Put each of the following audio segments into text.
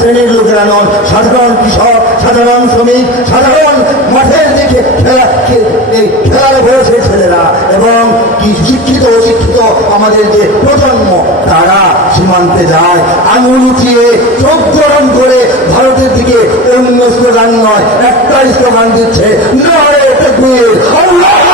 শ্রেণীর লোকেরা নন, সাধারণ কৃষক, সাধারণ শ্রমিক, সাধারণ মাঠের দিকে খেলার বয়সে ছেলেরা এবং কি শিক্ষিত অশিক্ষিত আমাদের যে প্রজন্ম, তারা সীমান্তে যায় আঙুল উঠিয়ে চোখ জড়ন করে ভারতের দিকে অন্য স্লোগান নয়, একটাই স্লোগান দিচ্ছে, নারে তাকবীর, আল্লাহু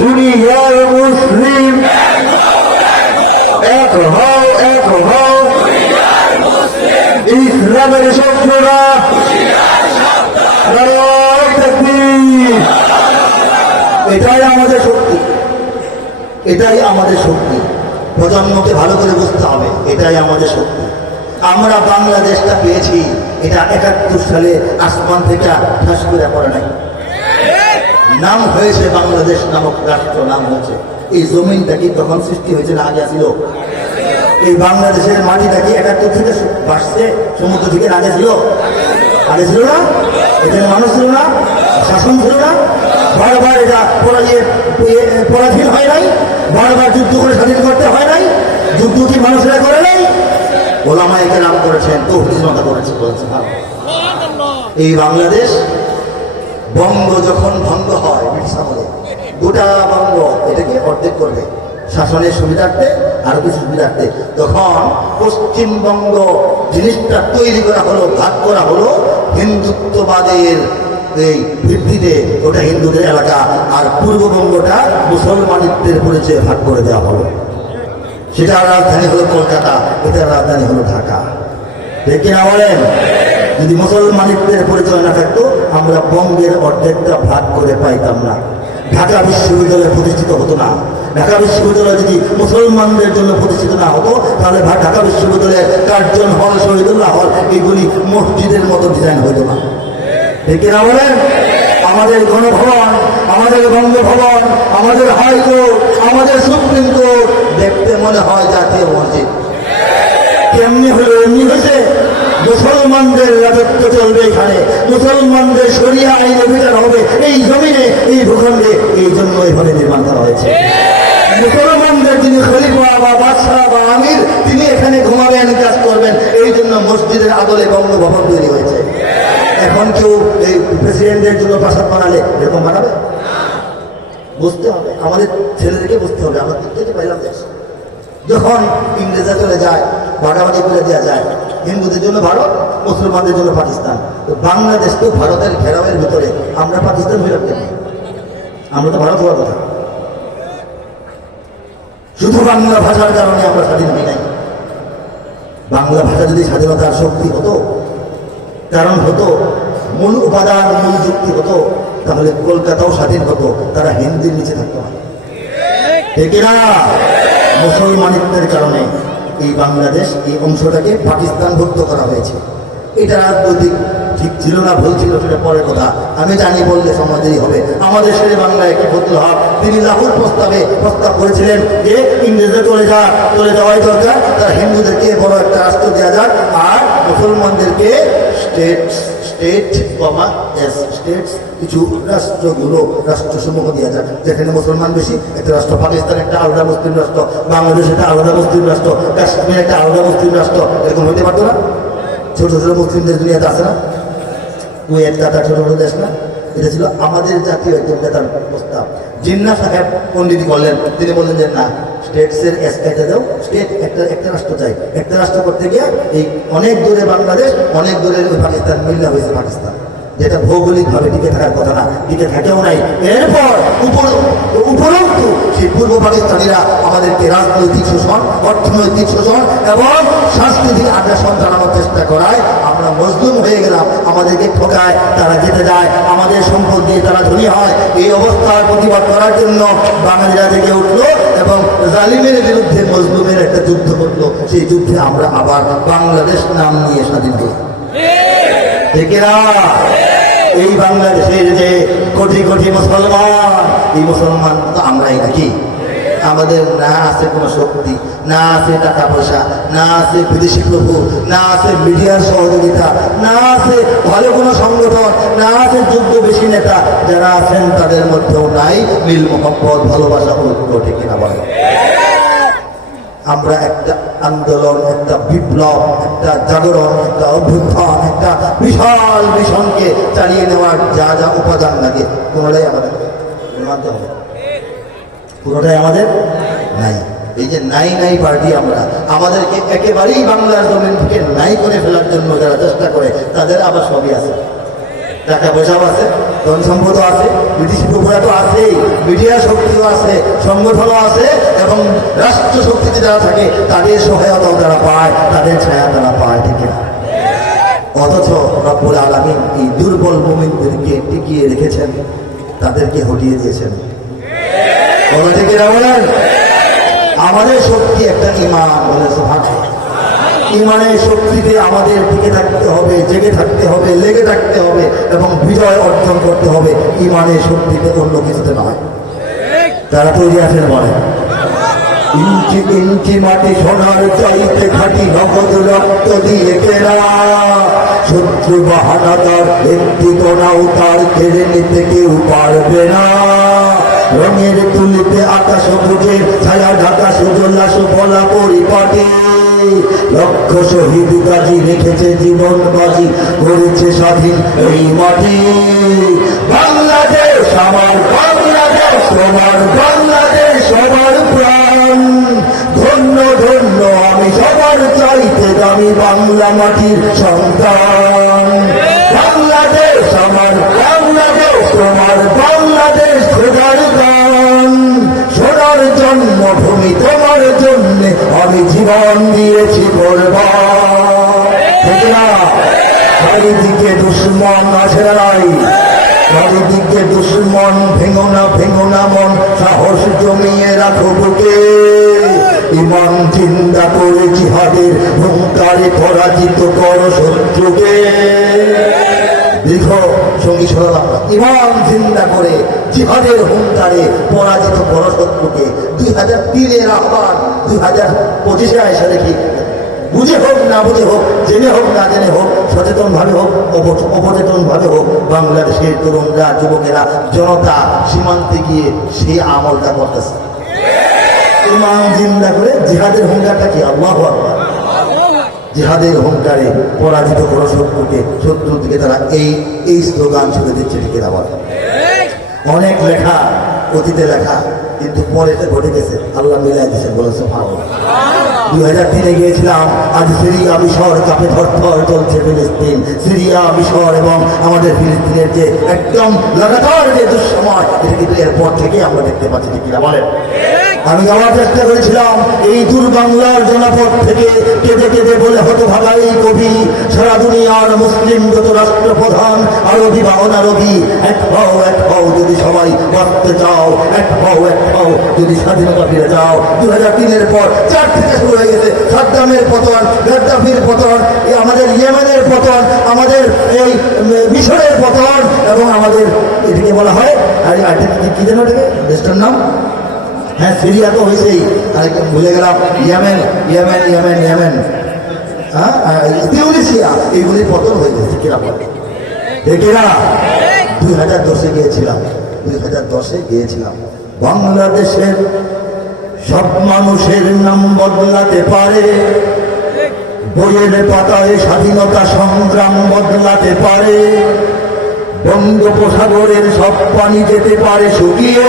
দুনিয়ার মুসলিম এক হও, এক হও, ইসলামের শত্রুরা এটাই আমাদের শক্তি, এটাই আমাদের শক্তি। প্রজন্মকে ভালো করে বুঝতে হবে, এটাই আমাদের শক্তি। আমরা বাংলাদেশটা পেয়েছি, এটা ৭১ সালে আসমান থেকে ঠাস করে পড়ে নাই, নাম হয়েছে বাংলাদেশ নামক রাষ্ট্র, নাম হয়েছে। এই জমিনটা কি তখন সৃষ্টি হয়েছে না আগে ছিল? এই বাংলাদেশের মাটিটা কি ৭১ থেকে বাসছে সমুদ্র থেকে আগে ছিল? আগে ছিল না? এখানে মানুষ ছিল না, শাসন ছিল না, বারবার এটা পরাধীন হয় নাই, বারবার যুদ্ধ করে স্বাধীন করতে হয় নাই। যুদ্ধ কি মানুষেরা করে নাই? ওলামায়ে কেরাম করেছেন, তৌহিদ মাতা করেছেন। এই বাংলাদেশ বঙ্গ যখন ভঙ্গ হয় ব্রিটিশ আমলে, গোটা বঙ্গ এটাকে অর্ধেক করবে শাসনের সুবিধার্থে, আরো কিছু সুবিধার্থে, তখন পশ্চিমবঙ্গ জিনিসটা তৈরি করা হলো, ভাগ করা হলো হিন্দুত্ববাদের এই ভিত্তিতে। ওটা হিন্দুদের এলাকা, আর পূর্ববঙ্গটা মুসলমানদের পরিচয়ে ভাগ করে দেওয়া হলো। সেটার রাজধানী হলো কলকাতা, এটার রাজধানী হলো ঢাকা। ঠিক কিনা বলেন? যদি মুসলমানদের পরিচয় না থাকতো, আমরা বঙ্গের অর্ধেকটা ভাগ করে পাইতাম না। ঢাকা বিশ্ববিদ্যালয় প্রতিষ্ঠিত হতো না। ঢাকা বিশ্ববিদ্যালয় যদি মুসলমানদের জন্য প্রতিষ্ঠিত না হতো, তাহলে ঢাকা বিশ্ববিদ্যালয়ের কার্জন হল, শহীদুল্লাহ হল, এগুলি মসজিদের মতো ডিজাইন হইত না। ঠিক কিনা বলেন? আমাদের গণভবন, আমাদের বঙ্গভবন, আমাদের হাইকোর্ট, আমাদের সুপ্রিম কোর্ট দেখতে মনে হয় জাতীয় মসজিদ। কেমনি হলো? এমনি হয়েছে। মুসলমানদের রাজত্ব চলবে এখানে, মুসলমানদের শরিয়া আইন বিচার হবে এই জমিনে, এই ভূখণ্ডে। এই জন্য এভাবে নির্মাণ করা হয়েছে। মুসলমানদের যিনি খলিফা বা বাদশাহ বা আমির, তিনি এখানে ঘুমাবেন, কাজ করবেন। এই জন্য মসজিদের আদলে বঙ্গভবন তৈরি হয়েছে। এখন কেউ এই প্রেসিডেন্টের জন্য প্রাসাদ বানালে এরকম বানাবে? বুঝতে হবে, আমাদের ছেলেদেরকে বুঝতে হবে। আমরা দিক থেকে পাইলাম দেশ, যখন ইংরেজরা চলে যায়, ভাগাভাগি করে দেওয়া যায়, হিন্দুদের জন্য ভারত, মুসলমানদের জন্য পাকিস্তান। তো বাংলাদেশ তো ভারতের ঘেরাওয়ের ভিতরে, আমরা পাকিস্তান হয়ে রাখতে, আমরা তো ভারত হওয়ার কথা। শুধু বাংলা ভাষার কারণে আমরা স্বাধীন হই নাই। বাংলা ভাষা যদি স্বাধীনতার শক্তি হতো, কারণ হতো, মূল উপাদান, মূল যুক্তি হতো, তাহলে কলকাতাও স্বাধীন হতো, তারা হিন্দির নিচে থাকতো না। ঠিক না? মুসলমানিত্বের কারণে এই বাংলাদেশ, এই অংশটাকে পাকিস্তান ভুক্ত করা হয়েছে। এটা রাজনৈতিক ঠিক ছিল না, ভুল ছিল, সেটা পরের কথা। আমি জানি বললে সমাজেরই হবে। আমাদের শেরে বাংলায় একটি ফজলুল হক, তিনি লাহোর প্রস্তাব করেছিলেন যে ইংরেজরা চলে যাওয়াই দরকার, তার হিন্দুদেরকে বড় একটা রাষ্ট্র দেওয়া যাক, আর মুসলমানদেরকে কিছু রাষ্ট্রসমূহ দেওয়া যাক, যেখানে মুসলমান বেশি। একটা রাষ্ট্র পাকিস্তান, একটা আলাদা মুসলিম রাষ্ট্র, বাংলাদেশ একটা আলাদা মুসলিম রাষ্ট্র, কাশ্মীর একটা আলাদা মুসলিম রাষ্ট্র। এরকম হইতে পারতো না? ছোট ছোট মুসলিম দেশ দুনিয়াতে আছে না? কুয়েত, কাতার, ছোট ছোট দেশ না? এটা ছিল আমাদের জাতীয় একজন নেতার প্রস্তাব। জিন্না সাহেব পণ্ডিত বললেন, তিনি বললেন যে না, স্টেটসের এসকাইতে দাও, স্টেট একটা রাষ্ট্র চাই। একটা রাষ্ট্র করতে গিয়ে এই অনেক দূরে বাংলাদেশ, অনেক দূরে পাকিস্তান মিললে হয়েছে পাকিস্তান, যেটা ভৌগোলিকভাবে টিকে থাকার কথা না, টিকে থাকেও নাই। এরপর উপরন্তু সেই পূর্ব পাকিস্তানিরা আমাদেরকে রাজনৈতিক শোষণ, অর্থনৈতিক শোষণ এবং সাংস্কৃতিক আগ্রাসন জানানোর চেষ্টা করায় আমরা মজলুম হয়ে গেলাম। আমাদেরকে ঠকায়, তারা জিতে যায়, আমাদের সম্পদ দিয়ে তারা ধনী হয়। এই অবস্থার প্রতিবাদ করার জন্য বাঙালিরা জেগে উঠল এবং জালিমের বিরুদ্ধে মজলুমের একটা যুদ্ধ করলো। সেই যুদ্ধে আমরা আবার বাংলাদেশ নাম নিয়ে স্বাধীন হলাম। ঠিকেরা? এই বাংলাদেশের যে কোটি কোটি মুসলমান, এই মুসলমান তো আমরাই নাকি? আমাদের না আছে কোনো শক্তি, না আছে টাকা পয়সা, না আছে বিদেশি প্রভু, না আছে মিডিয়ার সহযোগিতা, না আছে ভালো কোনো সংগঠন, না আছে যোগ্য বেশি নেতা। যারা আছেন তাদের মধ্যেও নাই মিল মোহাম্মদ, ভালোবাসা, ঐক্য, ঠিক কিনা বলেন? আমরা একটা আন্দোলন, একটা বিপ্লব, একটা জাগরণ, একটা অভ্যুত্থান, একটা বিশাল মিশনকে চালিয়ে নেওয়ার যা যা উপাদান লাগে কোনোটাই আমাদের মানতে হবে, কোনোটাই আমাদের নাই। এই যে নাই নাই পার্টি, আমরা আমাদেরকে একেবারেই বাংলার জমিন থেকে নাই করে ফেলার জন্য যারা চেষ্টা করে তাদের আবার সবই আছে, টাকা পয়সাও আছে, ধন সম্পদও আছে, ব্রিটিশ প্রভুরা তো আছেই, মিডিয়া শক্তিও আছে, সংগঠনও আছে, এবং রাষ্ট্র শক্তিতে যারা থাকে তাদের সহায়তাও যারা পায়, তাদের ছায়া তারা পায়, ঠিক না? অথচ রব্বুল আলামিন এই দুর্বল মুমিনদেরকে টিকিয়ে রেখেছেন, তাদেরকে হটিয়ে দিয়েছেন। কথা ঠিক না বলেন? আমাদের শক্তি একটা ঈমান, বলে সুবহানাল্লাহ। ঈমানের শক্তিতে আমাদের টিকে থাকতে হবে, জেগে থাকতে হবে, লেগে থাকতে হবে এবং বিজয় অর্জন করতে হবে ঈমানের শক্তিতে, অন্য কিছুতে নয়। তারা তৈরি আছেন? বলে ইঞ্চি ইঞ্চি মাটি সোনার চাইতে খাটি, নগদ রক্ত দিয়ে কেনা, শত্রু বাহানাদার একটি কোনাও তার কেড়ে নিতে কেউ পারবে না। রঙের তুলিতে আকাশ বুঝে ছায়া ঢাকা সুজলা সুফলা পরিপাটি, লক্ষ শহীদ গাজী রেখেছে জীবন বাজি, করেছে স্বাধীন এই মাটি। বাংলাদেশ আমার, বাংলাদেশ তোমার, বাংলাদেশ সবার প্রাণ। ধন্য ধন্য আমি সবার চাইতে দামি বাংলা মাটির সন্তান। বাংলাদেশ আমার, বাংলাদেশ তোমার, বাংলাদেশ খোদার গান। সোনার জন্মভূমি তোমার জন্য আমি জীবন দিয়েছি কোরবান। ঠিক না? চারিদিকে দুশ্মন আছে নাই? চারিদিকে দুশ্মন, ভেঙো না মন, সাহস জমিয়ে রাখো বুকে। ঈমান জিন্দা করে জিহাদের হুঙ্কারে পরাজিত করো শত্রুকে। দীর্ঘ সঙ্গী সরলাম, ঈমান জিন্দা করে জিহাদের হুঙ্কারে পরাজিত করো শত্রুকে। 2003-এর আহ্বান 2025-এ এসে দেখি, বুঝে হোক না বুঝে হোক, জেনে হোক না জেনে হোক, সচেতন ভাবে হোক অপচেতন ভাবে হোক, বাংলাদেশের তরুণরা, যুবকেরা, জনতা সীমান্তে গিয়ে সেই আমলটা করতেছে। ঈমান জিন্দা করে জিহাদের হুঙ্কারটা কি? আল্লাহু আকবার। জিহাদের হুঙ্কারে পরাজিত করো শত্রুকে। শত্রুর দিকে তারা এই স্লোগান ছুড়ে দিচ্ছে, ঠিক না বলে? অনেক লেখা, অতীতে লেখা, কিন্তু পরে ঘটে গেছে, আল্লাহ মিলাই দিয়েছে, বলে সুবহানাল্লাহ। 2003-এ গিয়েছিলাম, আজ সিরিয়া মিশর কাঁপে থরথর চলছে ফিলিস্তিন। সিরিয়া মিশর এবং আমাদের ফিলিস্তিনের যে একদম লাগাতার যে দুঃসময়, এটা কিন্তু এরপর থেকে আমরা দেখতে পাচ্ছি, ঠিক না বলেন? আমি যাওয়ার চেষ্টা করেছিলাম এই দূর বাংলার জনপদ থেকে, কেঁদে কেঁদে বলে হতভাগা এই কবি, সারা দুনিয়ার মুসলিম যত রাষ্ট্রপ্রধান, আরবি বা অনারবি, এক হও যদি সবাই বাঁচতে চাও, এক হও যদি স্বাধীনতা ফিরে যাও। 2003-এর পর 4 থেকে শুরু হয়ে গেছে সাদ্দামের পতন, গাদ্দাফির পতন, আমাদের ইয়েমেনের পতন, আমাদের এই মিশরের পতন, এবং আমাদের এদিকে বলা হয় কি যেন দেশটার নাম, হ্যাঁ সিরিয়া তো হয়েছেই, আরেকটা ভুলে গেলাম, ইয়েমেন, হ্যাঁ তিউনিসিয়া, এইগুলির পতন হয়ে গেছে, কিনা বলে? দেখেরা 2010-এ গিয়েছিলাম। বাংলাদেশের সব মানুষের নাম বদলাতে পারে, বইয়ের পাতায় স্বাধীনতা সংগ্রাম বদলাতে পারে, বঙ্গোপসাগরের সব পানি যেতে পারে শুকিয়ে,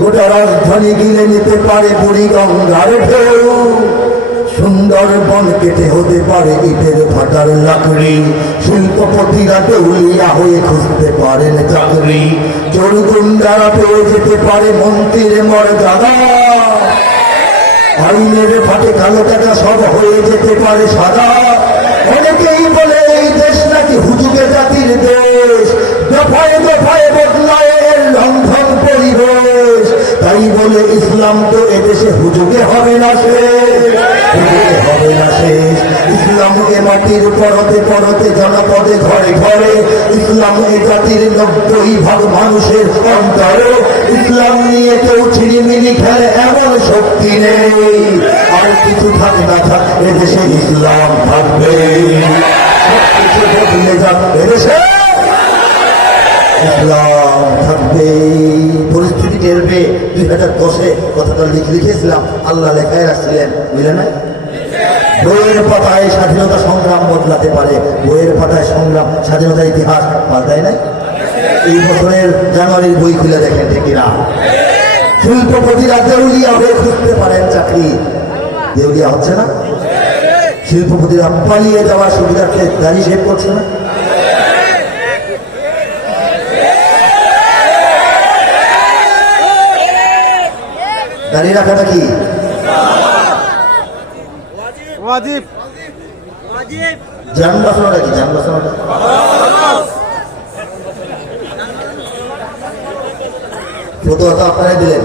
গোটা রাজধানী গিলে নিতে পারে বুড়িগঙ্গার ঢেউ, সুন্দরবন কেটে হতে পারে ইটের ভাটার লাকড়ি, শিল্পপতিরা দেউলিয়া হয়ে খুঁজতে পারেন চাকরি, চোরগুন্ডারা পেয়ে যেতে পারে মন্ত্রীর মর্যাদা, আইনের ফাটে কালো টাকা সব হয়ে যেতে পারে সাদা। অনেকেই বলে এই দেশ নাকি হুজুগে জাতির দেশ, দফায় দফায় বদলায় লঙ্ঘন পরিবেশ, তাই বলে ইসলাম তো এদেশে হুজুগে হবে না শেষ, হুজুগে হবে না শেষ। ইসলাম এ মাটির পরতে পরতে জনপদে ঘরে ঘরে, ইসলাম এ জাতির 90% মানুষের অন্তরে। ইসলাম নিয়ে কেউ ছিনিমিনি খেলে এমন শক্তি নেই, আর কিছু থাক না থাক এদেশে ইসলাম থাকবে। সবকিছু বদলে যাক এদেশে ইসলাম থাকবে। পরিস্থিতি টেরবে 2010-এ কথাটা লিখেছিলাম, আল্লাহ লেখায় রাখছিলেন, বুঝলেন না? বইয়ের পাতায় স্বাধীনতা সংগ্রাম বদলাতে পারে, বইয়ের পাতায় সংগ্রাম স্বাধীনতা ইতিহাস পাল্টায় নাই। এই বছরের জানুয়ারির বই খুলে দেখেন, ঠিক কিনা? শিল্পপতিরা দেউলিয়া হয়ে খুঁজতে পারেন চাকরি, দেউলিয়া হচ্ছে না। শিল্পপতিরা পালিয়ে যাওয়ার সুবিধার্থে দাঁড়িয়ে শেভ করছে না। দাঁড়িয়ে রাখাটা কি যান বাঁচানোটা কি? যান বাঁচানোটা প্রথমত আপনারাই দিলেন।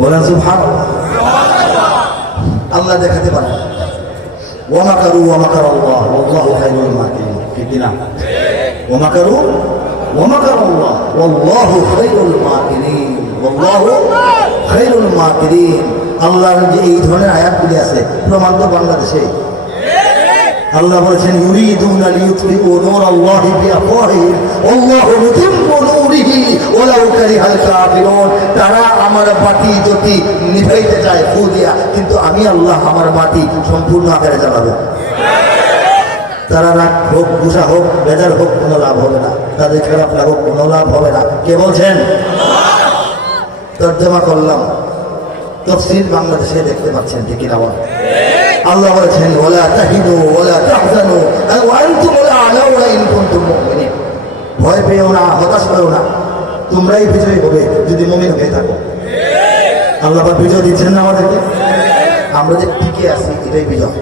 বলেন সুবহানাল্লাহ। আল্লাহ দেখাতে পারেন ওয়ামাকারু ওয়ামাকারাল্লাহ ওয়াল্লাহু খায়রুল মাকিরিন, ঠিক কিনা? ওয়ামাকারু ওয়ামাকারাল্লাহ ওয়াল্লাহু খায়রুল মাকিরিন, ওয়াল্লাহু খায়রুল মাকিরিন। আল্লাহর যে এই ধরনের আয়াতগুলি আছে প্রমাণ তো বাংলাদেশে। আল্লাহ বলেছেন ইউরিদুনা লিইউতফিউ নূরাল্লাহি বিআফওয়াহিহিম ওয়াল্লাহু মুতিম্মু নূরিহি ওয়ালাউ কারিহাল কাফিরুন। তারা আমার বাতি জ্যোতি নিভাইতে চায় ফু দিয়া, কিন্তু আমি আল্লাহ আমার বাতি সম্পূর্ণ আকারে জ্বালাবো। তারা রাগ হোক, গুসা হোক, বেজার হোক, কোনো লাভ হবে না। তাদের খারাপ লাগুক, কোনো লাভ হবে না। কে বলছেন? তর্জমা করলাম, তাফসীর বাংলাদেশে দেখতে পাচ্ছেন, ঠিক কিনা? আল্লাহ বলেছেন ওয়ালা তাহিনু ওয়ালা তাহজানু ওয়া আনতুমুল আ'লাউনা ইন কুনতুম মুমিনিন। ভয় পেও না, হতাশ হও না, তোমরাই বিজয়ী হবে যদি মুমিন হয়ে থাকো। আল্লাহ পাক বিজয় দিচ্ছেন না আমাদেরকে। আমরা যে টিকে আছি এটাই বিজয়।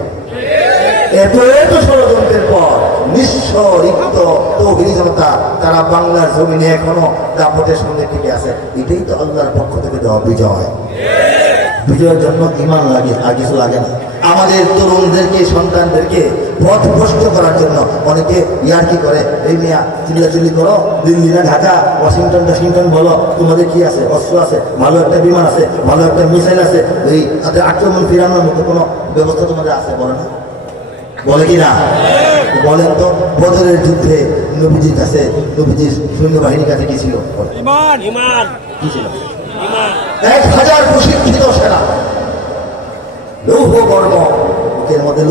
এত এত ষড়যন্ত্রের পর নিঃস্ব রিক্ত তৌহিদি জনতা তারা বাংলার জমিনে এখনো দাপটের সঙ্গে টিকে আছে। এটাই তো আল্লাহর পক্ষ থেকে দেওয়া বিজয়। বিজয়ের জন্য ইমান লাগে, আর কিছু লাগে না। আমাদের তরুণদেরকে, সন্তানদেরকে পথভ্রষ্ট করার জন্য অনেকে ইয়ার্কি করে, এই মিয়া চিল্লাচিল্লি করো, দিল্লি না ঢাকা, ওয়াশিংটন বলো, তোমাদের কি আছে? অস্ত্র আছে, ভালো একটা বিমান আছে, ভালো একটা মিসাইল আছে, এই তাদের আক্রমণ ফিরানোর মতো কোনো ব্যবস্থা তোমাদের আছে? বলে না, বলে কি না? বলেন তো, বদরের যুদ্ধে নবীজির কাছে, নবীজির সৈন্যবাহিনীর কাছে কি ছিল? কি ছিল? 1000 প্রশিক্ষিত সেনা, লৌহ বর্ম, বুকের মধ্যে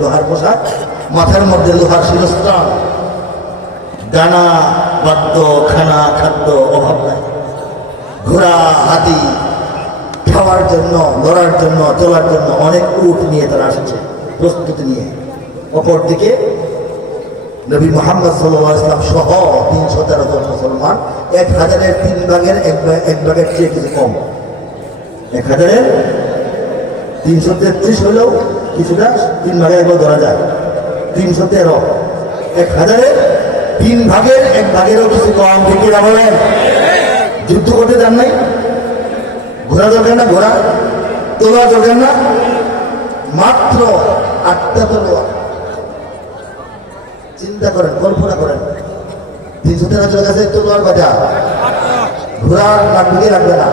লোহার পোশাক, মাথার মধ্যে লোহার শিরস্ত্রাণ, দানা বাদ্য খানা খাদ্য অভাব নাই। ঘোড়া হাতি খাওয়ার জন্য, লড়ার জন্য, চলার জন্য অনেক উট নিয়ে তারা এসেছে প্রস্তুতি নিয়ে। অপরদিকে নবী মুহাম্মদ সাল্লাল্লাহু আলাইহি ওয়াসাল্লাম সহ 313 জন মুসলমান, 1000-এর 3 ভাগের এক ভাগের চেয়ে কিছু কম। 1000-এর 333 হলেও কিছুটা 3 ভাগে একবার ধরা যায়, 313। 1000-এর 3 ভাগের 1 ভাগেরও কিছু কম, ঠিক কিনা বলেন? যুদ্ধ করতে যান নাই? ঘোড়া দরকার না? ঘোড়া তোলা দরকার না? মাত্র 8টা তলোয়ার। চিন্তা করেন, কল্পনা করেন, 313 জনের কাছে তলোয়ার বাজা, ঘোড়া লাগবে লাগবে না?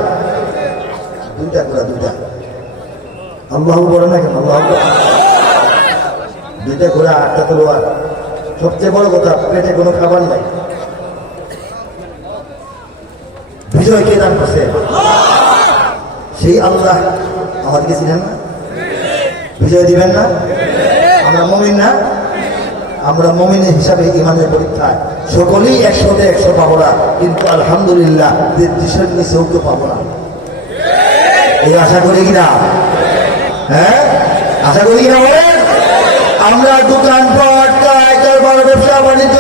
2টা ঘোড়া, 2টা। আল্লাহু বলে না কেন? আল্লাহু 2টা ঘোড়া, 8টা তলোয়ার। সবচেয়ে বড় কথা, পেটে কোনো খাবার নাই। বিজয় কে দান করছে? সেই আল্লাহ। আমাদেরকে চিনেন না? বিজয় দিবেন না? আমরা মুমিন না? আমরা মুমিনের হিসাবে ইমানের পরীক্ষায় সকলেই 100-তে 100 পাবো না, কিন্তু আলহামদুলিল্লাহ 33-এর নিচেও কেউ পাবো না। এই আশা করি কিনা? হ্যাঁ, আশা করি কিনা বলেন? আমরা দোকানপাট, কারবার, ব্যবসা বাণিজ্য,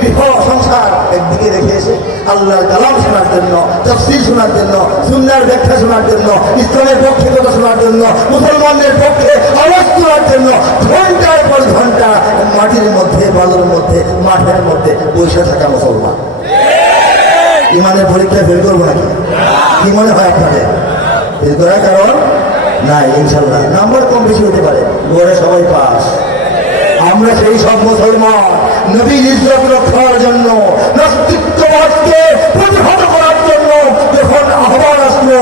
গৃহ সংসার একদিকে রেখে এসে আল্লাহর কালাম শোনার জন্য, তাফসীর শোনার জন্য, সুন্নাহর ব্যাখ্যা শোনার জন্য, ইসলামের পক্ষে কথা শোনার জন্য, মুসলমানদের পক্ষে আওয়াজ তোলার জন্য ঘন্টার পর ঘন্টা মাটির মধ্যে, বালুর মধ্যে, মাঠের মধ্যে বসে থাকা মুসলমান। ইমানের পরীক্ষায় ফেল করবো নাকি? কি মনে হয় আপনাদের? ফেল করার কারণ নাই, ইনশাল্লাহ নাম্বার কম বেশি হতে পারে, বোর্ডে সবাই পাস। আমরা সেই সব মুসলমান নবীর ইজ্জত রক্ষার জন্য, নাস্তিকবাদকে প্রতিহত করার জন্য যখন আহ্বান আসলো,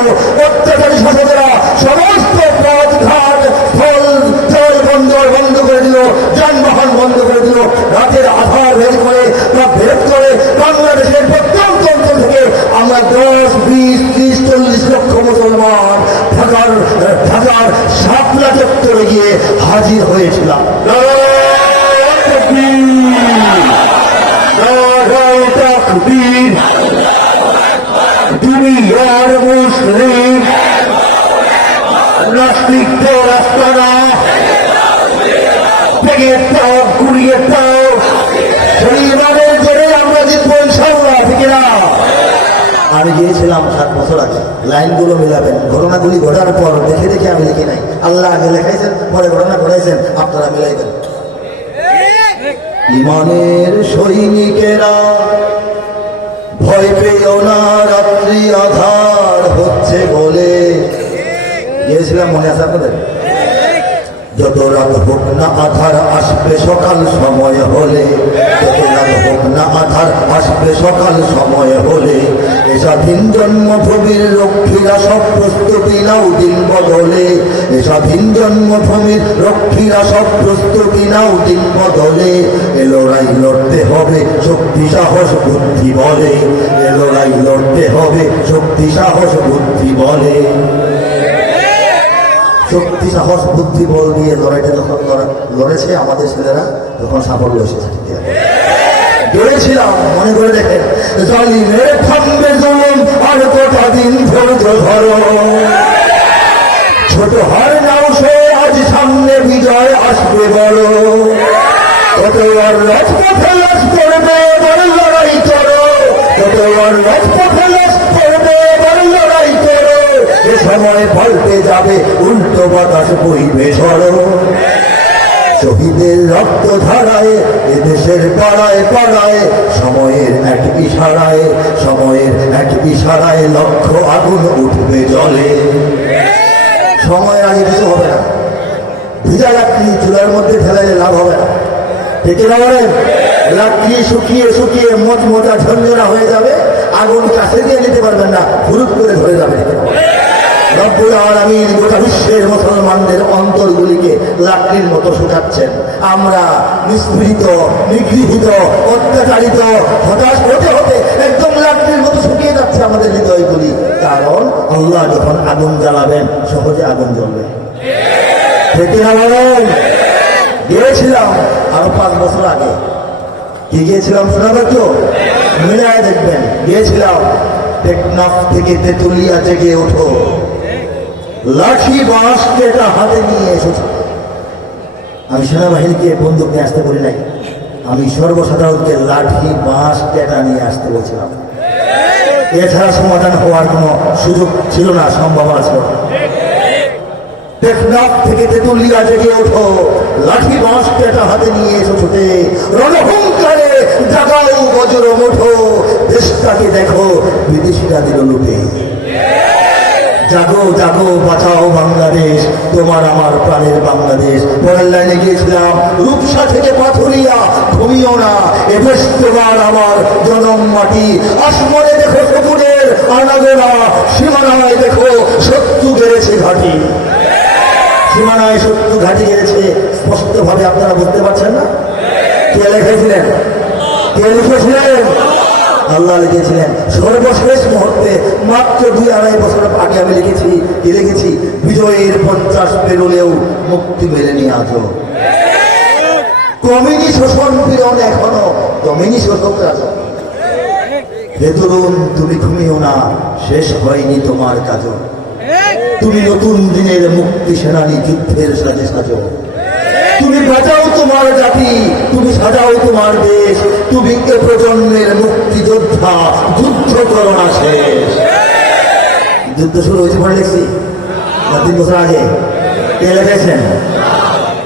অত্যাচারী শাসকেরা সমস্ত পথ ঘাট স্থল জল বন্দর বন্ধ করে দিল, যানবাহন বন্ধ করে দিল, রাতের আধার ভেদ করে বাংলাদেশের প্রত্যন্ত অঞ্চল থেকে আমরা 10, 20, 30, 40 লক্ষ মুসলমান ঢাকার শাপলা চত্বরে গিয়ে হাজির হয়েছিলাম। দুনিয়ার মুসলিম নাস্তিকদের রাস্তানা ভেঙে দাও, ঘুরিয়ে দাও, পরিবারের জন্য আমরা জিতবো ইনশাআল্লাহ, ঠিক না? আমি গিয়েছিলাম 7 বছর আগে, লাইনগুলো মিলাবেন, ঘটনাগুলি ঘটার পর দেখে দেখে আমি লিখি নাই, আল্লাহ আগে লেখাইছেন, পরে ঘটনা ঘটাইছেন, আপনারা মিলাইবেন। ইমানের সৈনিকেরা ভয় পেও না, রাত্রি আধার হচ্ছে বলে গিয়েছিলাম, মনে আছে আপনাদের? যত রাত হোক না আধার আসবে সকাল সময় হলে, যত রাত হোক না আধার আসবে সকাল সময় হলে, এ স্বাধীন জন্মভূমির রক্ষীরা সব প্রস্তুতি নাও দিন বদলে, এ স্বাধীন জন্মভূমির রক্ষীরা সব প্রস্তুতি নাও দিন বদলে, এ লড়াই লড়তে হবে শক্তি সাহস বুদ্ধি বলে, এ লড়াই লড়তে হবে শক্তি সাহস বুদ্ধি বলে। শক্তি সাহস বুদ্ধি বল দিয়ে লড়াইটা যখন লড়েছে আমাদের ছেলেরা, তখন সাফল্য এসেছে। দৌড়েছিলাম, মনে করে দেখেন, জালিমের থামবে জুলুম আর কটা দিন ধৈর্য ধরো, ছোট হার নাও সে আজ সামনে বিজয় আসবে বড়, কত আর রাজপথে লাশ করবে বড় লড়াই করো, কত আর রাজপথে লাশ করবে বড় লড়াই করো, এ সময় পাল্টে যাবে উল্টো বাতাস বইবে ঝড়, শহীদের রক্ত ধারায় এদেশের পাড়ায় পাড়ায়, সময়ের এক ইশারায়, সময়ের এক ইশারায় লক্ষ আগুন উঠবে জলে। সময়ের আগে কিছু হবে না, ভিজা লাকড়ি চুলার মধ্যে ঢেলাইলে লাভ হবে না, ঠিক না বলেন? লাকড়ি শুকিয়ে শুকিয়ে মোচমোচা ঝঞ্ঝনা হয়ে যাবে, আগুন কাছে দিয়ে নিতে পারবেন না, হুরুট করে ধরে যাবে। রব্বুল আলামিন গোটা বিশ্বের মুসলমানদের অন্তরগুলিকে লাকড়ির মতো শুকাচ্ছেন। আমরা নিষ্পীড়িত, নিগৃহীত, অত্যাচারিত, হতাশ হতে হতে একদম লাকড়ির মতো শুকিয়ে যাচ্ছে আমাদের হৃদয়গুলি, কারণ আল্লাহ যখন আগুন জ্বালাবেন সহজে আগুন জ্বলবে, ঠিক না বলেন? গিয়েছিলাম আরো 5 বছর আগে, কি গিয়েছিলাম শোনাবে তো, মিলায় দেখবেন। গিয়েছিলাম টেকনাফ থেকে তেতুলিয়া জেগে ওঠো, লাঠি বাঁশ কেটা হাতে নিয়ে এসেছে। আমি সেনাবাহিনীকে বন্দুক নিয়ে আসতে বলি নাই, আমি সর্বসাধারণকে লাঠি বাঁশ কেটা নিয়ে আসতে বলছিলাম। এছাড়া সমাধান হওয়ার কোনো সুযোগ ছিল না, সম্ভাবনা ছিল না। টেকনাফ থেকে তেতুলিয়া জেগে ওঠো, লাঠি বাঁশ কেটা হাতে নিয়ে এসেছে, রণহুঙ্কারে জাগাও বজ্র মুঠো, দেশটাকে দেখো বিদেশিরা দিল লুটে। জাগো জাগো বাঁচাও বাংলাদেশ, তোমার আমার প্রাণের বাংলাদেশ। পরের লাইনে গিয়েছিলাম রূপসা থেকে পাথুরিয়া, ঘুমিও না এদেশ তোমার আমার জনম মাটি, আসমনে দেখো শকুনের আনাগোনা, সীমানায় দেখো শত্রু গেড়েছে ঘাটি। সীমানায় শত্রু ঘাটি গেড়েছে, স্পষ্টভাবে আপনারা বুঝতে পারছেন না? কে লিখেছিলেন? কে লিখেছিলেন? আল্লাহ লিখেছিলেন। সর্বশেষ মুহূর্তে মাত্র 2-2.5 বছর আগে আমি লিখেছি বিজয়ের 50 পেরোলেও মুক্তি মেলেনি আজও। কমিনি শোষণ পীড়ন এখনো, কমিনি শোষকরা। হে তরুণ তুমি ঘুমিও না, শেষ হয়নি তোমার কাজও। তুমি নতুন দিনের মুক্তি সেনানী, যুদ্ধের সাজে সাজো। তুমি বাঁচাও তোমার জাতি, তুমি সাজাও তোমার দেশ, তুমি এ প্রজন্মের মুক্তিযোদ্ধা, যুদ্ধ করো না শেষ। যুদ্ধ শুরু হয়েছে পরে লিখছি 3 বছর আগে, কে লিখেছেন?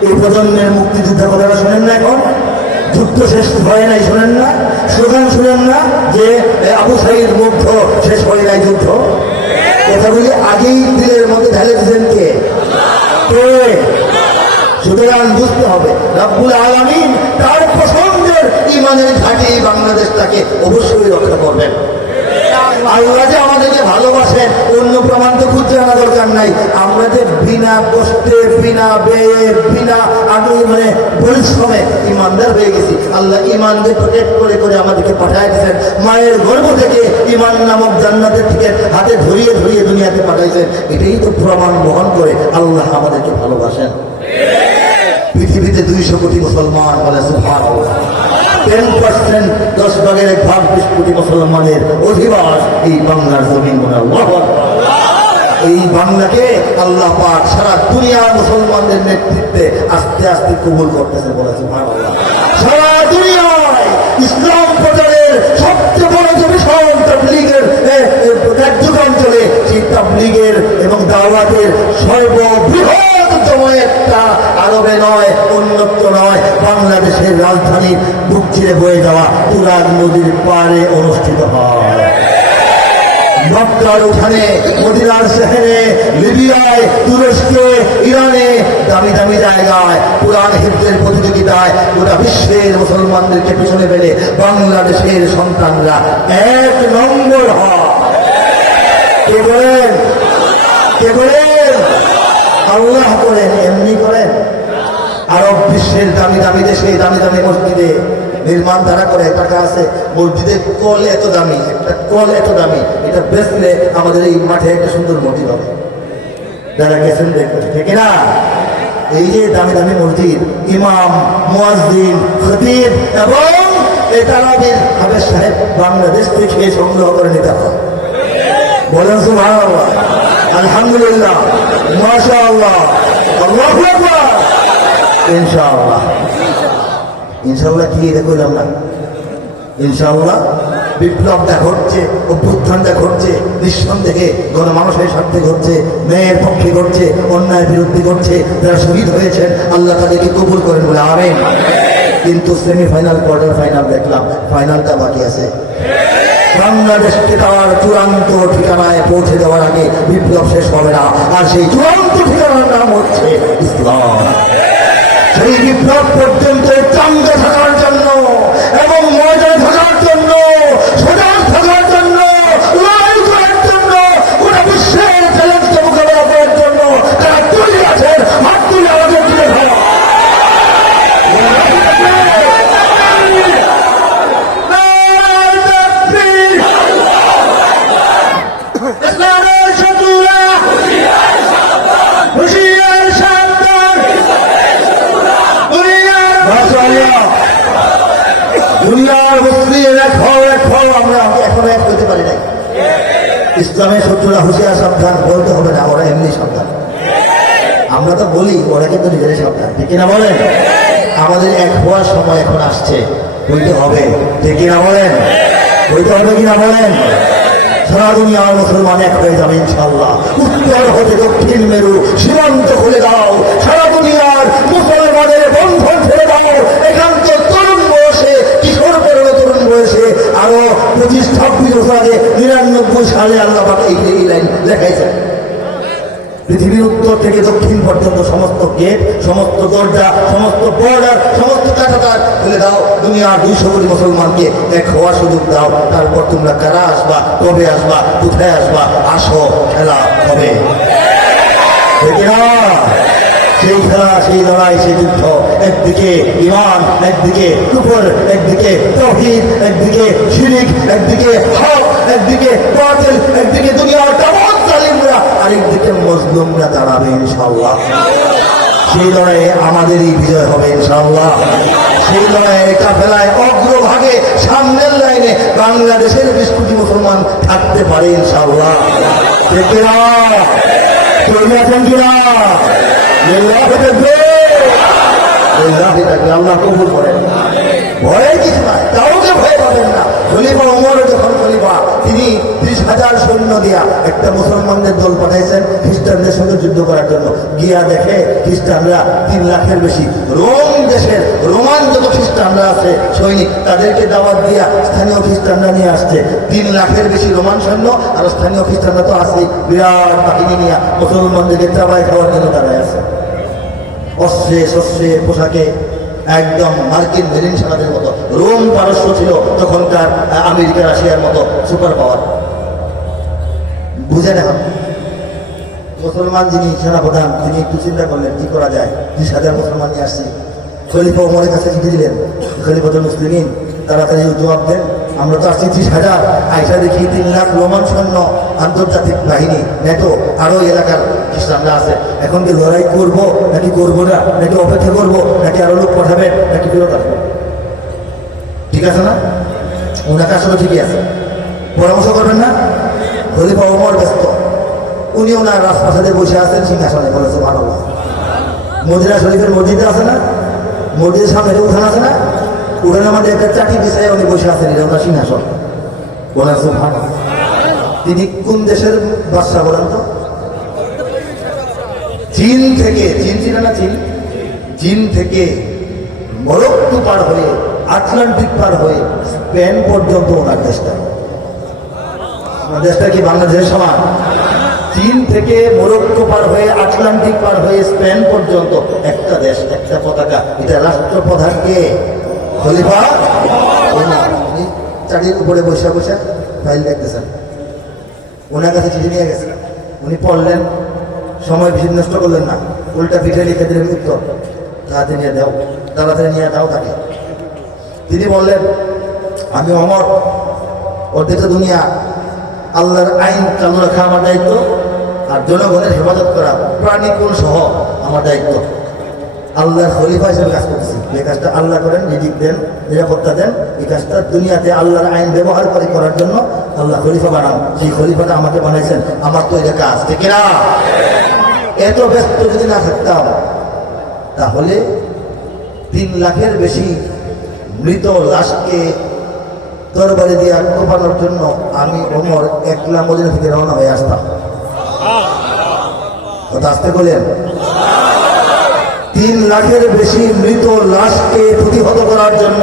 এই প্রজন্মের মুক্তিযোদ্ধা কথাটা শোনেন না? এখন যুদ্ধ শেষ হয় নাই, শোনেন না? স্লোগান শুনেন না যে আবু সাইদ মুগ্ধ, শেষ হয় নাই যুদ্ধ? কথাগুলি আগেই দিলের মধ্যে ঢেলে দিয়েছেন কে? সুতরাং বুঝতে হবে রব্বুল আলামিন তার পছন্দের ইমানের ঘাঁটি বাংলাদেশটাকে অবশ্যই রক্ষা করবেন। আল্লাহ যে আমাদেরকে ভালোবাসেন অন্য প্রমাণ তো খুঁজে আনা দরকার নাই। আমরা যে বিনা কষ্টে, বিনা ব্যয়ে, বিনা মানে পরিশ্রমে ইমানদার হয়ে গেছি। আল্লাহ ইমানকে প্রোটেক্ট করে করে আমাদেরকে পাঠায় দিয়েছেন। মায়ের গর্ভ থেকে ইমান নামক জান্নাতের থেকে হাতে ধরিয়ে ধরিয়ে দুনিয়াতে পাঠাইছেন। এটাই তো প্রমাণ বহন করে আল্লাহ আমাদেরকে ভালোবাসেন। পৃথিবীতে 200 কোটি মুসলমান বলে সুবহানাল্লাহ। 10%, 10 ভাগের 1 ভাগ 20 কোটি মুসলমানের অধিবাস এই বাংলার জমিন। বলে আল্লাহু আকবার। এই বাংলাকে আল্লাহ পাক সারা দুনিয়ার মুসলমানদের নেতৃত্বে আস্তে আস্তে কবুল করতেছে। বলে সুবহানাল্লাহ। সারা দুনিয়ায় ইসলাম প্রচারের সবচেয়ে বড় যে মিশন তাবলীগের রাজ্যকে অঞ্চলে, সেই তাবলীগের এবং দাওয়াতের সর্ববৃহৎ জমায়েতটা আরবে নয়, অন্যত্র নয়, বাংলাদেশের রাজধানীর বুক চিরে বয়ে যাওয়া তুরাগ নদীর পাড়ে অনুষ্ঠিত হয়। মক্কার ওখানে, মদিনার শহরে, লিবিয়ায়, তুরস্কে, ইরানে, দামি দামি জায়গায় কুরআন হিফজের প্রতিযোগিতায় গোটা বিশ্বের মুসলমানদেরকে পিছনে ফেলে বাংলাদেশের সন্তানরা 1 নম্বর হয়। কে বলেন? কে বলেন? আল্লাহ করেন। এমনি করেন? আরব বিশ্বের দামি দামি দেশে দামি দামি মসজিদে নির্মাণ তারা করে, টাকা আছে। মসজিদের কল এত দামি, একটা কল এত দামি, এটা বেচলে আমাদের এই মাঠে একটা সুন্দর মসজিদ হবে। যারা গেছেন দেখবেন, ঠিক না? এই যে দামি দামি মসজিদ, ইমাম, মুয়াজ্জিন, খতিব এবং তারাবির হাফেজ সাহেব বাংলাদেশ থেকে সংগ্রহ করে নিতে হয়। বলেন সুবহানাল্লাহ, আলহামদুলিল্লাহ, মাশাআল্লাহ, আল্লাহু আকবার। ইনশাআল্লাহ, ইনশাআল্লাহ কি এটা কইলাম না? ইনশাআল্লাহ বিপ্লবটা ঘটছে, অভ্যুত্থানটা ঘটছে, নিঃসন্দেহে গণমানুষের স্বার্থে ঘটছে, ন্যায়ের পক্ষে ঘটছে, অন্যায়ের বিরুদ্ধে ঘটছে। যারা শহীদ হয়েছেন আল্লাহ তাদেরকে কবুল করেন বলে আমিন। কিন্তু সেমিফাইনাল, কোয়ার্টার ফাইনাল দেখলাম, ফাইনালটা বাকি আছে। বাংলাদেশকে তার চূড়ান্ত ঠিকানায় পৌঁছে দেওয়ার আগে বিপ্লব শেষ হবে না। আর সেই চূড়ান্ত ঠিকানার নাম হচ্ছে ইসলাম। সেই বিপ্লব পর্যন্ত চাঙ্গা থাকার জন্য এবং মজায় থাকার জন্য, সজাগ থাকার জন্য, লড়াই করার জন্য, গোটা বিশ্বের চ্যালেঞ্জকে মোকাবেলা করার জন্য তারা তৈরি আছেন। হাত তুলে আমাদের তুলে ধরা। দুনিয়ার মুসলিম এক হও, এক হও, আমরা এখনো এক হইতে পারি নাই। ইসলামের শত্রুরা হুঁশিয়ার সাবধান, বলতে হবে না, ওরা এমনি সাবধান। আমরা তো বলি, ওরা কিন্তু নিজেরাই সাবধান, ঠিক কিনা বলেন? আমাদের এক হওয়ার সময় এখন আসছে, হইতে হবে, ঠিক কিনা বলেন? হইতে হবে কিনা বলেন? সারা দুনিয়ার মুসলমান এক হয়ে যাবে ইনশাআল্লাহ। উত্তর হতে দক্ষিণ মেরু সীমান্ত খুলে দাও, সারা দুনিয়ার মুসলমানের বন্ধন ছেড়ে দাও। এখান তো তরুণ বয়সে, কিশোর পরিণত তরুণ বয়সে, আরো 25-26 বছর আগে 99 সালে আল্লাহ পাক এই লাইন লেখাইছেন। পৃথিবীর উত্তর থেকে দক্ষিণ পর্যন্ত সমস্ত গেট, সমস্ত দরজা, সমস্ত বর্ডার, সমস্ত কাঁটাতার খুলে দাও। দুনিয়ার 200 কোটি মুসলমানকে এক হওয়ার সুযোগ দাও। তারপর তোমরা কারা আসবা, কবে আসবা, কোথায় আসবা, আসো, খেলা হবে। সেই খেলা, সেই লড়াই, সেই যুদ্ধ। একদিকে ইমান, একদিকে কুফর, একদিকে তাওহীদ, একদিকে শিরক, একদিকে হক, একদিকে বাতিল, একদিকে দুনিয়ার তামাম জালিমরা, আরেকদিকে মজলুমরা দাঁড়াবে ইনশাআল্লাহ। সেই লড়াইয়ে আমাদেরই বিজয় হবে ইনশাআল্লাহ। সেই লড়াইয়ে কাফেলায় অগ্রভাগে সামনের লাইনে বাংলাদেশের 20 কোটি মুসলমান থাকতে পারে ইনশাআল্লাহ। ঠিক না? তৈরি আছেন কিনা? আল্লাহ কবুল করেন। ভয়ের কিছু নাই, কাউকে ভয় পাবেন না। খলিফা ওমর যখন খলিফা তিনি 30,000 সৈন্য দিয়া একটা মুসলমানদের দল পাঠাইছেন খ্রিস্টানদের সঙ্গে যুদ্ধ করার জন্য। গিয়া দেখে খ্রিস্টানরা 3 লাখের বেশি। রোম দেশের রোমান যত খ্রিস্টানরা আছে সৈনিক, তাদেরকে দাওয়াত দিয়া স্থানীয় খ্রিস্টানরা নিয়ে আসছে। 3 লাখের বেশি রোমান সৈন্য, আর স্থানীয় খ্রিস্টানরা তো আছেই, বিরাট বাহিনী নিয়ে মুসলমানদেরকে চাবায় খাওয়ার জন্য দাঁড়ায় আছে। অস্ত্রে শস্ত্রে পোশাকে একদম মার্কিন মেরিন সেনাদের মতো। রোম পারস্য ছিল তখনকার আমেরিকা রাশিয়ার মতো সুপার পাওয়ার। বুঝে না মুসলমান যিনি সেনাপ্রধান, তিনি একটু চিন্তা করলেন কি করা যায়। 30,000 মুসলমান নিয়ে আসছি। খলিফা ওমরের কাছে চিঠি দিলেন, খলিফাতুল মুসলিমিন তাড়াতাড়ি জবাব দেন, আমরা তো আসছি 30,000, আইসা দেখি 3 লাখ রোমান সৈন্য, আন্তর্জাতিক বাহিনী, নেটো, আরো এলাকার খ্রিস্টানরা আছে। এখন কি লড়াই করবো নাকি করবো না, নাকি অপেক্ষা করবো, নাকি আরো লোক পাঠাবেন, নাকি ফেরত আসবো? ঠিক আছে না? ওনাকে আসলে ঠিকই আছে, পরামর্শ করবেন না? খলিফা ওমর ব্যস্ত, উনি ওনার রাজপ্রাসাদে বসে আছেন সিংহাসনে, বলেছে সুবহানাল্লাহ। মদিনা শরীফের মসজিদে আছে না, মসজিদের সামনে উঠান আছে না, উঠানে আমাদের একটা চাটি বিছায় উনি বসে আছেন, এটা ওনার সিংহাসন, বলেন সুবহানাল্লাহ। তিনি কোন দেশের বাদশা বলেন তো? চীন থেকে, চীন ছিল না, চীন থেকে মরক্কো পার হয়ে, আটলান্টিক পার হয়ে স্পেন পর্যন্ত ওনার দেশটা। দেশটা কি বাংলাদেশের সমান? চীন থেকে মরক্কো পার হয়ে, আটলান্টিক পার হয়ে স্পেন পর্যন্ত একটা দেশ, একটা পতাকা। এটা রাষ্ট্রপ্রধানকে খলিফা উনি চাটির উপরে বসে বসে ফাইল দেখতেছেন। ওনার কাছে চিঠি নিয়ে গেছেন, উনি পড়লেন, সময় বেশি নষ্ট করলেন না, উল্টা পিঠে লিখে দিলেন উত্তর, তাড়াতাড়ি নিয়ে দাও, তাড়াতাড়ি নিয়ে দাও তাকে। তিনি বললেন, আমি অমর, অর্ধেক দুনিয়া আল্লাহর আইন চালু রাখা আমার দায়িত্ব, আর জনগণের হেফাজত করা প্রাণীকুল সহ আমার দায়িত্ব। আল্লাহর খলিফা হিসেবে কাজ করতেছি। যে কাজটা আল্লাহ করেন, রিজিক দেন, নিরাপত্তা দেন, এই কাজটা দুনিয়াতে আল্লাহর আইন ব্যবহার করে করার জন্য আল্লাহ খলিফা বানান। সেই খলিফাটা আমাকে বানাইছেন, আমার তো এটা কাজ, ঠিক না? এত ব্যস্ত যদি না থাকতাম তাহলে 3 লাখের বেশি মৃত লাশকে তরবারি দিয়ে কোপানোর জন্য আমি ওমর একলা মদিনা থেকে রওনা হয়ে আসতাম। কথা আসতে বলেন। 3 লাখের বেশি মৃত লাশকে প্রতিহত করার জন্য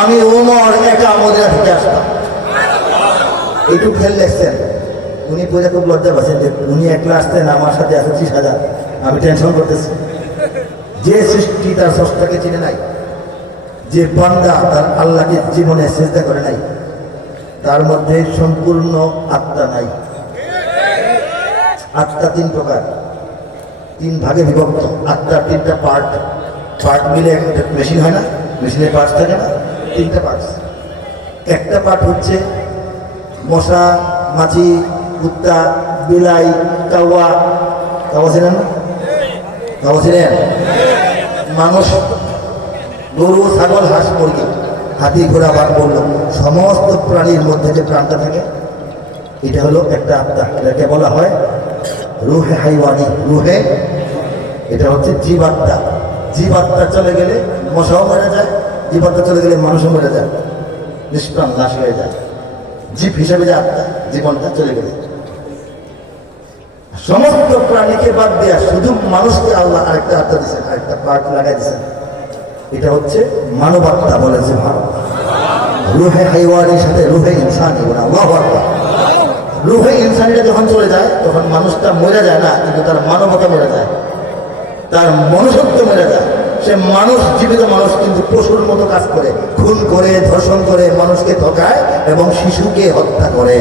আমি ওমর একা মদিনা থেকে আসতাম। একটু খেয়াল লেখছেন, উনি পরে খুব লজ্জা পাচ্ছেন যে উনি একলা আসতেন, আমার সাথে আছে 30,000, আমি টেনশন করতেছি। যে সৃষ্টি তার স্রষ্টাকে চিনে নাই, যে বান্দা তার আল্লাহকে জীবনে সিজদা করে নাই, তার মধ্যে সম্পূর্ণ আত্মা নাই। আত্মা 3 প্রকার, 3 ভাগে বিভক্ত। আত্মার 3টা পার্ট মিলে একটা মেশিন হয় না, মেশিনের পার্টস থাকে না, 3টা পার্টস। একটা পার্ট হচ্ছে মশা, মাছি, কুত্তা, বিলাই, কাওয়া ছিলেন না? কাওয়া ছিলেন? মানুষ, গরু, ছাগল, হাঁস, মুরগি, হাতি, ঘোড়া, বাঘ, বলল, সমস্ত প্রাণীর মধ্যে যে প্রাণটা থাকে এটা হলো একটা আত্মা। এটাকে বলা হয় রুহে হাইওয়ানি। রুহে, এটা হচ্ছে জীবাত্মা। জীবাত্মা চলে গেলে মশাও মরে যায়, জীবাত্মা চলে গেলে মানুষও মরে যায়, নিষ্প্রাণ নাশ হয়ে যায়। জীব হিসাবে যে আত্মা, জীবনটা চলে গেলে। সমস্ত প্রাণীকে বাদ দেয়া শুধু মানুষকে আল্লাহ আরেকটা আত্মা দিচ্ছেন, আরেকটা পার্ট লাগাই দিচ্ছেন, এটা হচ্ছে মানবাত্মা। বলে যে রুহে হাইওয়ানির সাথে রুহে ইনসানি, আল্লাহু আকবার। রুহে ইনসানিটা যখন চলে যায় তখন মানুষটা মরে যায় না, কিন্তু তার মানবতা মরে যায়, তার মনুষ্যত্ব মরে যায়। সে মানুষ, জীবিত মানুষ, কিন্তু পশুর মতো কাজ করে, খুন করে, ধর্ষণ করে, মানুষকে ঠকায় এবং শিশুকে হত্যা করে,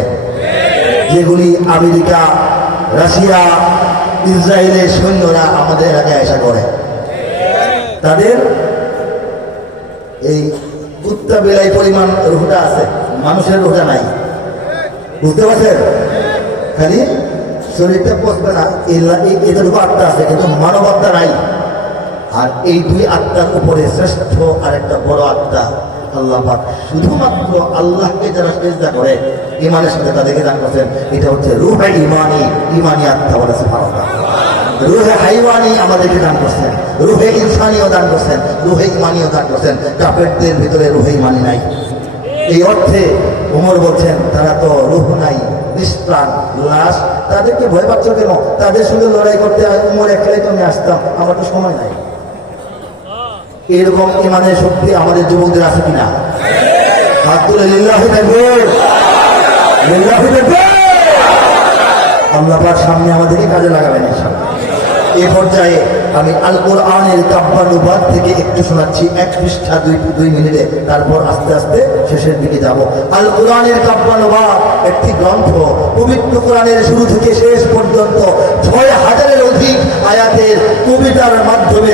যেগুলি আমেরিকা, রাশিয়া, ইসরায়েলের সৈন্যরা আমাদের এলাকায় আসা করে। তাদের এই কুত্তা বেলাই পরিমাণ রুহটা আছে, মানুষের রুহটা নাই। বুঝতে পারছেন? খালি শরীরটা পচবে না, এতটুকু আত্মা আছে, কিন্তু মানব আত্মা নাই। আর এই 2 আত্মার উপরে শ্রেষ্ঠ আর একটা বড় আত্মা আল্লাহ পাক। শুধুমাত্র আল্লাহকে যারা সিজদা করে ইমানের সাথে, তাদেরকে দান করছেন, এটা হচ্ছে রুহে ইমানি, ইমানি আত্মা। বলে সুবহানাল্লাহ। রুহে হাইওয়ানি আমাদেরকে দান করছেন, রুহে ইনসানিও দান করছেন, রুহে ইমানিও দান করছেন। কাফেরদের ভিতরে রুহে ইমানি নাই। এই অর্থে ওমর বলছেন তারা তো রূহ নাই, নিষ্প্রাণ লাশ, তাদেরকে ভয় পাচ্ছ কেন? তাদের সঙ্গে লড়াই করতে ওমর একলাই তো আমি আসতাম, আমার তো সময় নাই। এরকম ইমানের শক্তি আমাদের যুবকদের আছে কিনা? হাত তুলে লিল্লাহি তাকবীর, লিল্লাহি তাকবীর। আল্লাহ পাক সামনে আমাদেরকে কাজে লাগাবেন ইনশাআল্লাহ। এই পর্যায়ে আমি আল কোরআনের কাব্যানুবাদ থেকে একটু শোনাচ্ছি, 1 পৃষ্ঠা 2 মিনিটে, তারপর আস্তে আস্তে শেষের দিকে যাব। আল কোরআনের কাব্যানুবাদ একটি গ্রন্থ, পবিত্র কোরআনের শুরু থেকে শেষ পর্যন্ত 6000-এর অধিক আয়াতের কবিতার মাধ্যমে